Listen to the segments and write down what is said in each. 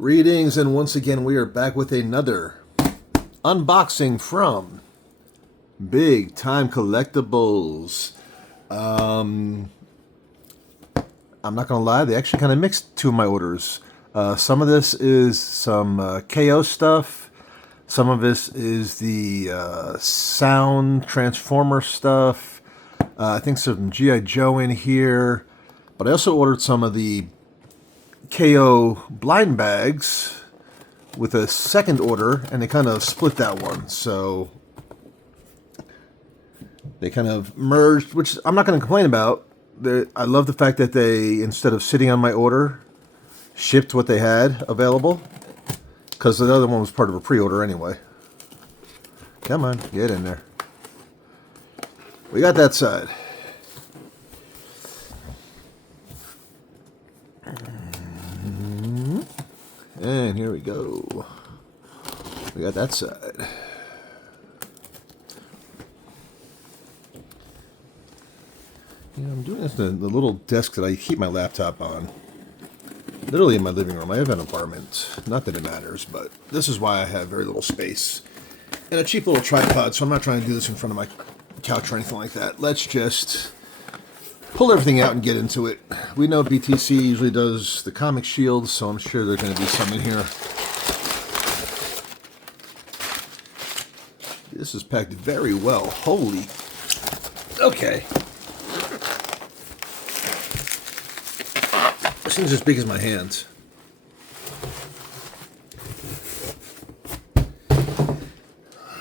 Greetings, and once again we are back with another unboxing from Big Time Collectibles. I'm not gonna lie, they actually kind of mixed two of my orders. Some of this is some KO stuff. Some of this is the sound transformer stuff. I think some G.I. Joe in here. But I also ordered some of the KO blind bags with a second order, and they kind of split that one. So they kind of merged, which I'm not going to complain about. I love the fact that they, instead of sitting on my order, shipped what they had available, because the other one was part of a pre-order anyway. Come on, get in there. We got that side. And here we go. We got that side. Yeah, I'm doing this in the little desk that I keep my laptop on. Literally in my living room. I have an apartment. Not that it matters, but this is why I have very little space. And a cheap little tripod, so I'm not trying to do this in front of my couch or anything like that. Let's just pull everything out and get into it. We know BTC usually does the comic shields, so I'm sure there's going to be some in here. This is packed very well. Holy. Okay. This thing's as big as my hands.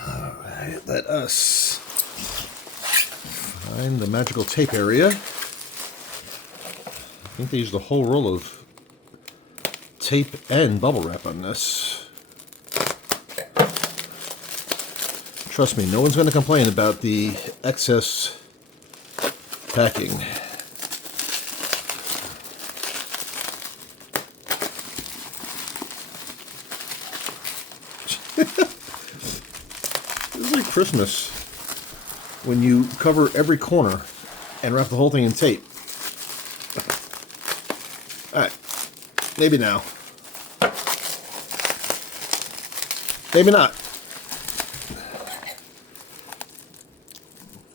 Alright, let us find the magical tape area. I think they used a whole roll of tape and bubble wrap on this. Trust me, no one's going to complain about the excess packing. This is like Christmas when you cover every corner and wrap the whole thing in tape. Alright, maybe now. Maybe not.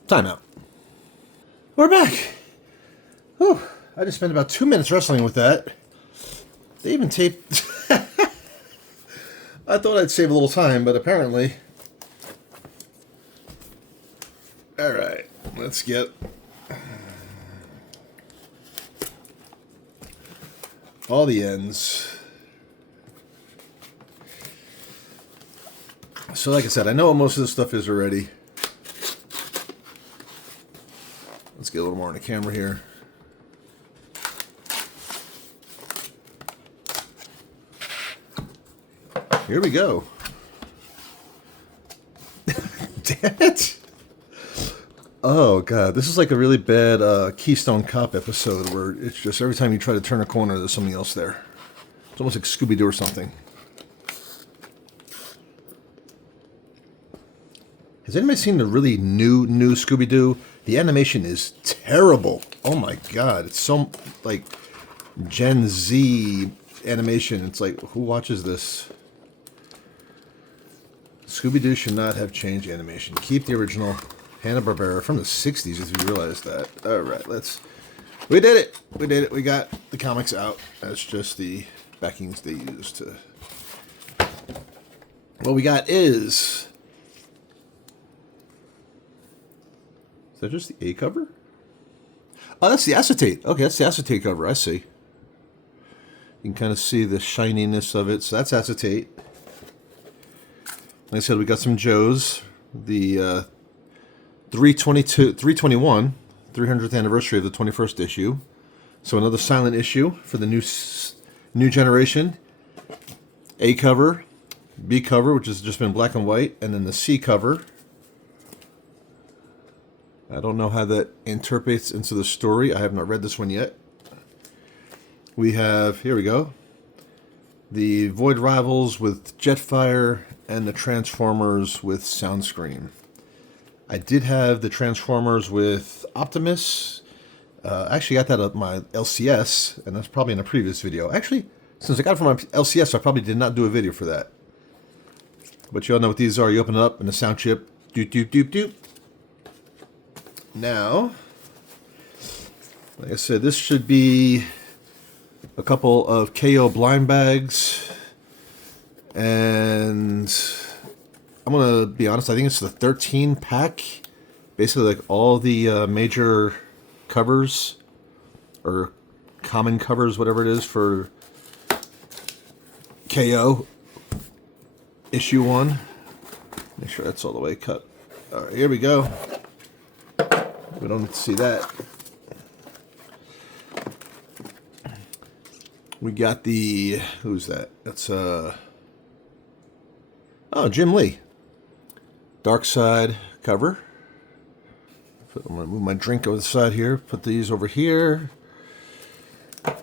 Time out. We're back. Whew. I just spent about 2 minutes wrestling with that. They even taped... I thought I'd save a little time, but apparently... Alright, let's get... all the ends. So like I said, I know what most of this stuff is already. Let's get a little more on the camera here. Here we go. Damn it! Oh god, this is like a really bad Keystone Cop episode where it's just every time you try to turn a corner, there's something else there. It's almost like Scooby-Doo or something. Has anybody seen the really new Scooby-Doo? The animation is terrible. Oh my god, it's so like Gen Z animation. It's like, who watches this? Scooby-Doo should not have changed animation. Keep the original. Hanna-Barbera from the 60s, if you realize that. Alright, we did it! We did it. We got the comics out. That's just the backings they used to... What we got is that just the A cover? Oh, that's the acetate. Okay, that's the acetate cover. I see. You can kind of see the shininess of it. So that's acetate. Like I said, we got some Joes. The 321, 300th anniversary of the 21st issue. So another silent issue for the new generation. A cover, B cover, which has just been black and white, and then the C cover. I don't know how that interprets into the story. I have not read this one yet. We have, here we go, the Void Rivals with JetFire and the Transformers with Soundscream. I did have the Transformers with Optimus. I actually got that at my LCS, and that's probably in a previous video. Actually, Since I got it from my LCS, I probably did not do a video for that. But you all know what these are. You open it up and the sound chip. Doop, doop, doop, doop. Now, like I said, this should be a couple of KO blind bags. And I'm going to be honest, I think it's the 13 pack. Basically, like all the major covers, or common covers, whatever it is, for KO issue 1. Make sure that's all the way cut. All right, here we go. We don't need to see that. We got the, who's that? That's oh, Jim Lee. Dark Side cover. I'm gonna move my drink over the side here. Put these over here.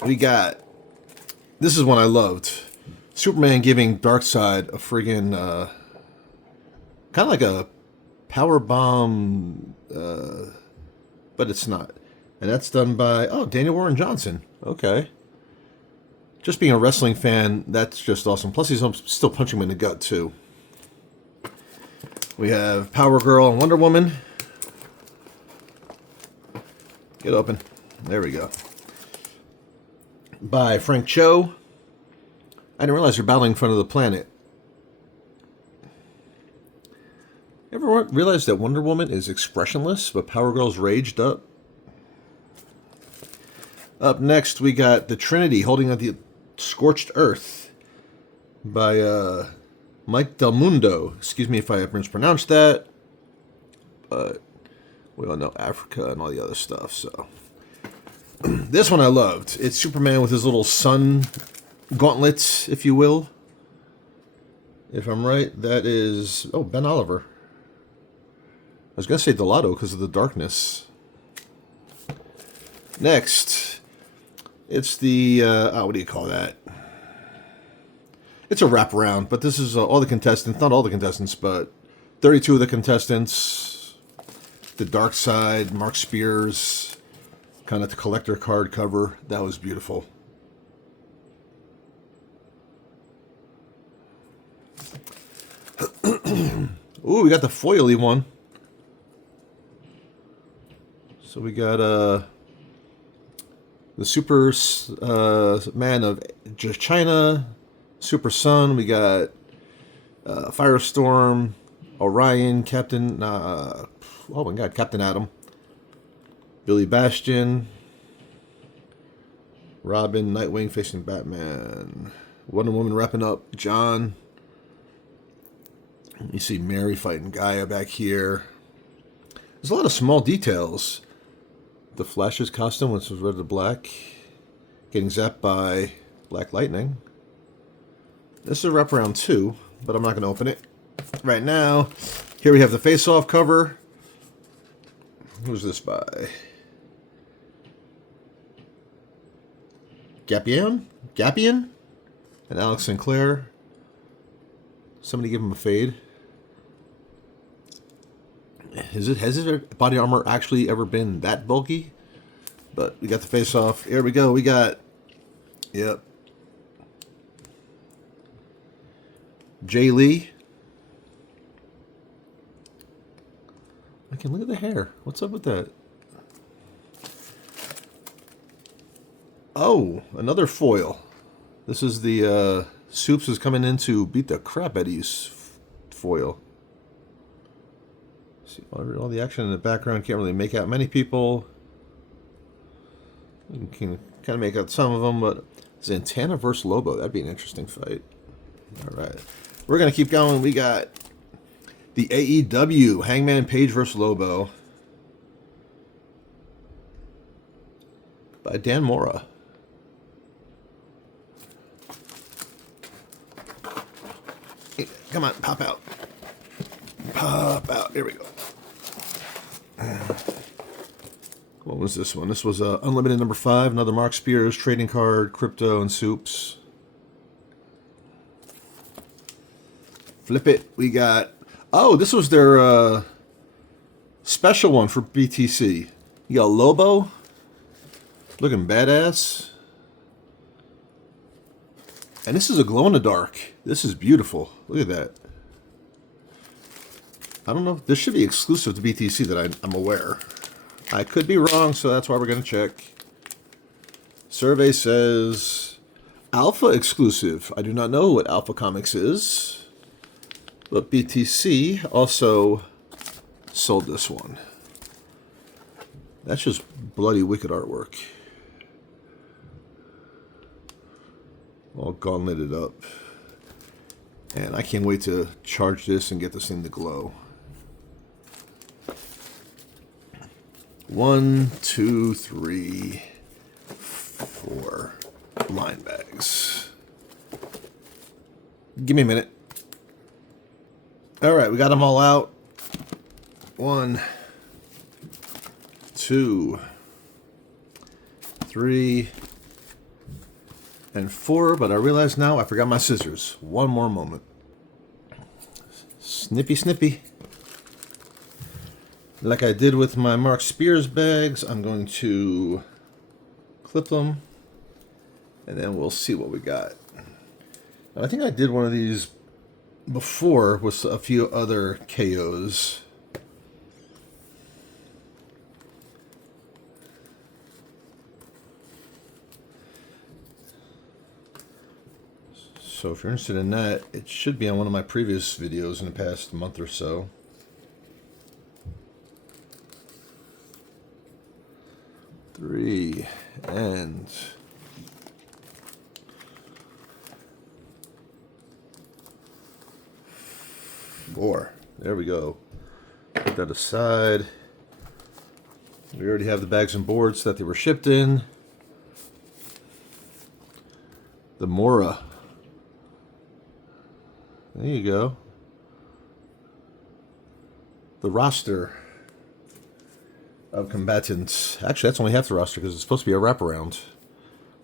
We got, this is one I loved. Superman giving Darkseid a friggin' kind of like a power bomb, but it's not. And that's done by, oh, Daniel Warren Johnson. Okay. Just being a wrestling fan, that's just awesome. Plus, he's still punching him in the gut, too. We have Power Girl and Wonder Woman. Get open. There we go. By Frank Cho. I didn't realize they're battling in front of the planet. Ever realize that Wonder Woman is expressionless, but Power Girl's raged up? Up next, we got the Trinity holding up the Scorched Earth by Mike Del Mundo. Excuse me if I mispronounced that, but we all know Africa and all the other stuff, so. This one I loved. It's Superman with his little sun gauntlets, if you will. If I'm right, that is... Oh, Ben Oliver. I was going to say Delato because of the darkness. Next, it's the... what do you call that? It's a wraparound, but this is all the contestants. Not all the contestants, but 32 of the contestants. The Dark Side, Mark Spears... Kind of the collector card cover. That was beautiful. Ooh, we got the foily one. So we got the Super Man of China, Super Sun. We got Firestorm, Orion, Captain. Oh my God, Captain Atom. Billy Bastion, Robin, Nightwing facing Batman, Wonder Woman wrapping up John. You see Mary fighting Gaia back here. There's a lot of small details. The Flash's costume, which was red to black, getting zapped by Black Lightning. This is a wraparound too, but I'm not going to open it right now. Here we have the face-off cover. Who's this by? Gapian? And Alex Sinclair. Somebody give him a fade. Has his body armor actually ever been that bulky? But we got the face off. Here we go. We got, yep, Jay Lee. I can look at the hair. What's up with that? Oh, another foil. This is the Soups is coming in to beat the crap out of you foil. See all the action in the background. Can't really make out many people. You can kind of make out some of them, but Zatanna versus Lobo. That'd be an interesting fight. All right, we're gonna keep going. We got the AEW Hangman Page versus Lobo by Dan Mora. Come on, pop out. Pop out. Here we go. What was this one? This was Unlimited number 5. Another Mark Spears trading card, Crypto, and Soups. Flip it. We got... Oh, this was their special one for BTC. You got Lobo. Looking badass. And this is a glow-in-the-dark. This is beautiful. Look at that. I don't know. This should be exclusive to BTC that I'm aware. I could be wrong, so that's why we're going to check. Survey says Alpha exclusive. I do not know what Alpha Comics is, but BTC also sold this one. That's just bloody wicked artwork. All gauntleted up. And I can't wait to charge this and get this thing to glow. 1, 2, 3, 4 blind bags. Give me a minute. All right, we got them all out. 1, 2, 3, and 4, but I realize now I forgot my scissors. One more moment. Snippy, snippy. Like I did with my Mark Spears bags, I'm going to clip them, and then we'll see what we got. I think I did one of these before with a few other KOs. So if you're interested in that, it should be on one of my previous videos in the past month or so. Three and four. There we go. Put that aside. We already have the bags and boards that they were shipped in. The Mora. There you go. The roster of combatants. Actually, that's only half the roster because it's supposed to be a wraparound.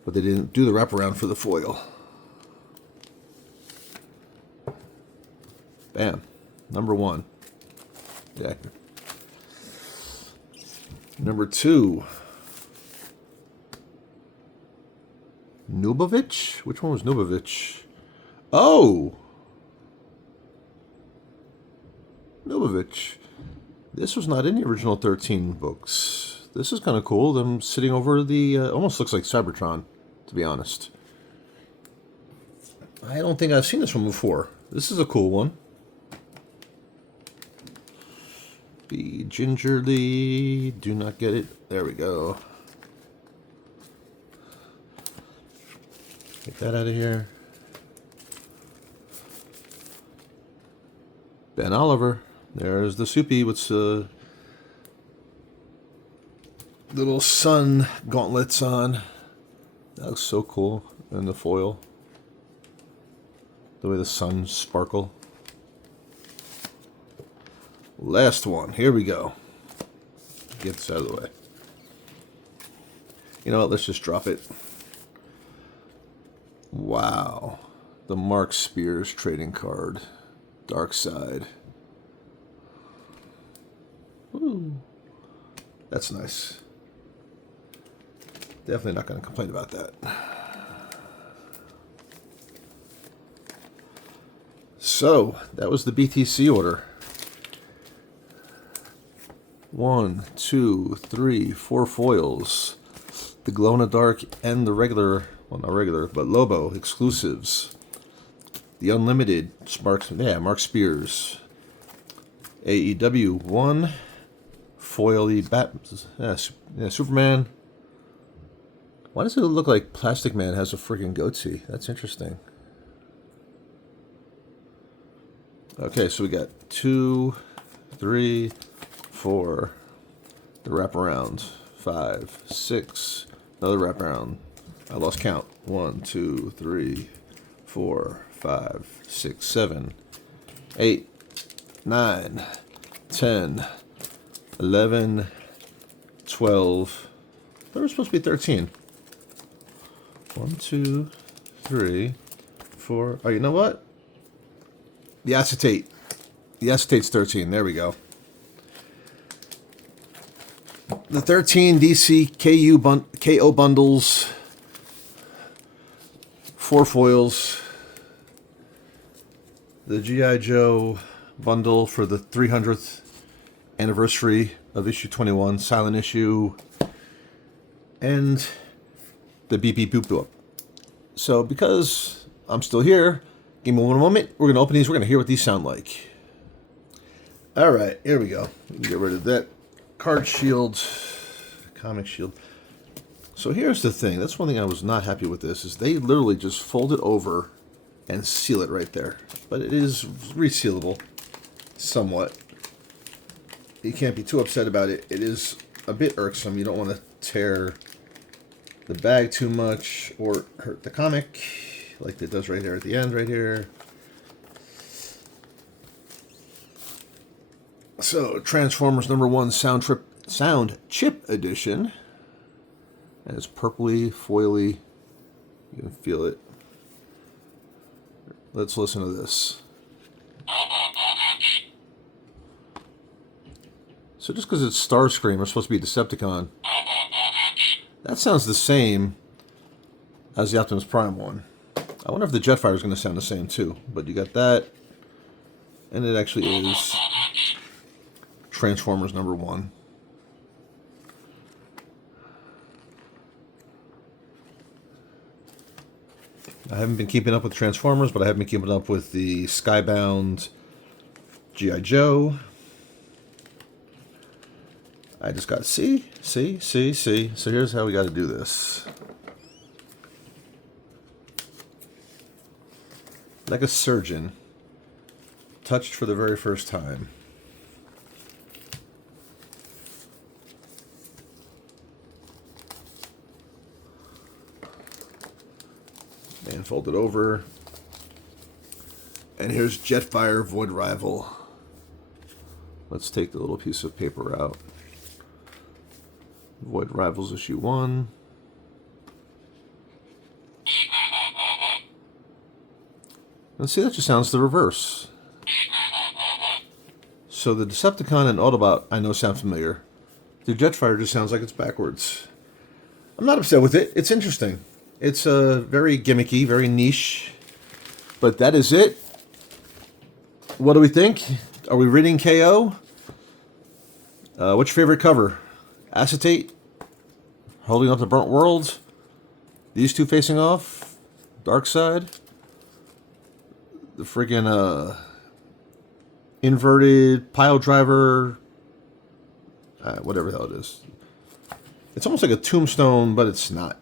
But they didn't do the wraparound for the foil. Bam. Number 1. Yeah. Number 2. Nubovich? Which one was Nubovich? Oh! Nubovich. This was not in the original 13 books. This is kind of cool. Them sitting over the... almost looks like Cybertron, to be honest. I don't think I've seen this one before. This is a cool one. Be gingerly. Do not get it. There we go. Get that out of here. Ben Oliver. There's the Soupy with little sun gauntlets on. That looks so cool. And the foil. The way the sun sparkle. Last one. Here we go. Get this out of the way. You know what? Let's just drop it. Wow. The Mark Spears trading card. Dark Side. Ooh. That's nice. Definitely not going to complain about that. So, that was the BTC order. 1, 2, 3, 4 foils. The glow-in-the-dark and the regular, well, not regular, but Lobo exclusives. The Unlimited, Mark Spears. AEW 1. Foily Superman. Why does it look like Plastic Man has a freaking goatee? That's interesting. Okay, so we got 2, 3, 4. The wraparound. 5, 6. Another wraparound. I lost count. 1, 2, 3, 4, 5, 6, 7, 8, 9, 10, 11, 12. There was supposed to be 13. 1, 2, 3, 4. Oh, you know what? The acetate. The acetate's 13. There we go. The 13 DC KO bundles 4 foils. The G.I. Joe bundle for the 300th anniversary of issue 21, silent issue, and the Beep Beep Boop Boop. So because I'm still here, give me one moment. We're going to open these. We're going to hear what these sound like. All right, here we go. We can get rid of that card shield, comic shield. So here's the thing. That's one thing I was not happy with this, is they literally just fold it over and seal it right there. But it is resealable somewhat. You can't be too upset about it. It is a bit irksome. You don't want to tear the bag too much or hurt the comic like it does right here at the end right here. So Transformers #1 Sound Chip Edition. And it's purpley, foily. You can feel it. Let's listen to this. So just because it's Starscream, it's supposed to be Decepticon. That sounds the same as the Optimus Prime one. I wonder if the JetFire is going to sound the same too. But you got that. And it actually is Transformers #1. I haven't been keeping up with Transformers, but I have been keeping up with the Skybound G.I. Joe. I just got, see. So here's how we got to do this. Like a surgeon, touched for the very first time. And fold it over. And here's JetFire Void Rival. Let's take the little piece of paper out. Void Rivals issue 1. And see, that just sounds the reverse. So the Decepticon and Autobot I know sound familiar. The JetFire just sounds like it's backwards. I'm not upset with it. It's interesting. It's very gimmicky, very niche. But that is it. What do we think? Are we reading KO? What's your favorite cover? Acetate? Holding up the Burnt World? These two facing off? Dark Side? The friggin' inverted pile driver? Whatever the hell it is. It's almost like a tombstone, but it's not.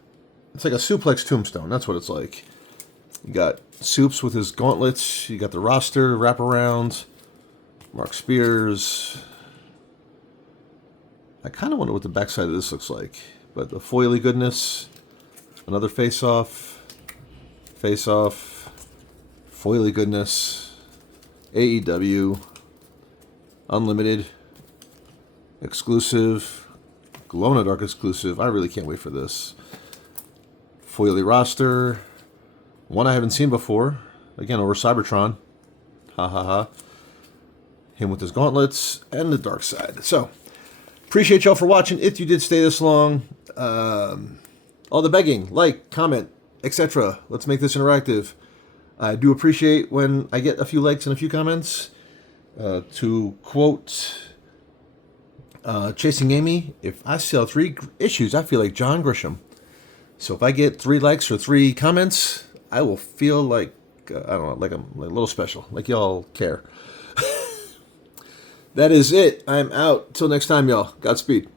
It's like a suplex tombstone. That's what it's like. You got Soups with his gauntlets. You got the roster wraparound. Mark Spears. I kind of wonder what the backside of this looks like. But the foily goodness. Another face-off. Face-off. Foily goodness. AEW. Unlimited. Exclusive. Glow-in-the-dark exclusive. I really can't wait for this. Foily roster. One I haven't seen before. Again, over Cybertron. Ha ha ha. Him with his gauntlets. And the dark side. So, appreciate y'all for watching. If you did stay this long. All the begging. Like, comment, etc. Let's make this interactive. I do appreciate when I get a few likes and a few comments. To quote Chasing Amy, if I sell 3 issues, I feel like John Grisham. So if I get 3 likes or 3 comments, I will feel like, I don't know, like I'm a little special. Like y'all care. That is it. I'm out. Till next time, y'all. Godspeed.